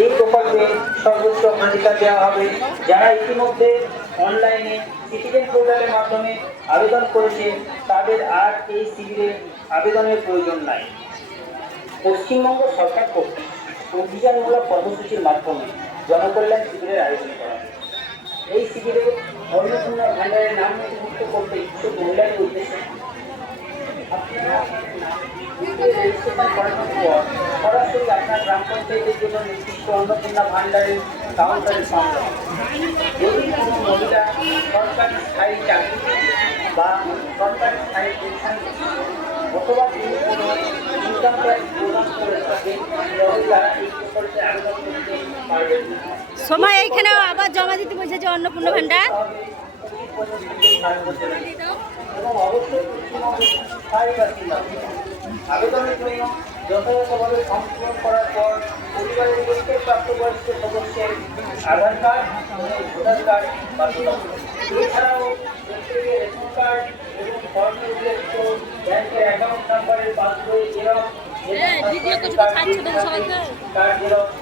এই প্রকল্পে সর্বোচ্চ অগ্রাধিকার দেওয়া হবে। যারা ইতিমধ্যে অনলাইনে সিটিজেন পোর্টালের মাধ্যমে আবেদন করেছে তাদের আর এই শিবিরে আবেদনের প্রয়োজন নাই। পশ্চিমবঙ্গ সরকার কর্তৃক অভিযানমূলক কর্মসূচির মাধ্যমে জনকল্যাণ শিবিরের আয়োজন করা হয়। এই শিবিরে অন্নপূর্ণা ভান্ডারের নাম নথিভুক্ত করতে ইচ্ছুক মহিলাদের উদ্দেশ্যে আপনারা রেজিস্ট্রেশন করানোর পর সরাসরি আপনার গ্রাম পঞ্চায়েতের জন্য নির্দিষ্ট অন্নপূর্ণা ভান্ডারের কাউন্টারে সামনে যদি কোনো মহিলা সরকারি স্থায়ী চাকরি বা সরকারি স্থায়ী পেনশন অথবা তিনি কোনো ইনকাম ট্যাক্স প্রদান করে থাকেন তবে তারা এই প্রকল্পে আবেদন করতে পারবেন না। সময় এইখানে আবার জমা দিতে বলছে যে অন্নপূর্ণা ভান্ডার এবং অবশ্যই পশ্চিমবঙ্গের স্থায়ী বাসিন্দা আবেদনের জন্য যথাযথভাবে ফর্ম পূরণ করার পর পরিবারের প্রত্যেক প্রাপ্তবয়স্ক সদস্যের আধার কার্ড এবং ভোটার কার্ড বাধ্যতামূলক। এছাড়াও প্রত্যেকের রেশন কার্ড এবং ফর্মে উল্লেখিত ব্যাংকের অ্যাকাউন্ট নাম্বারের পাসবই জেরক্স এবং কার্ড জেরক্স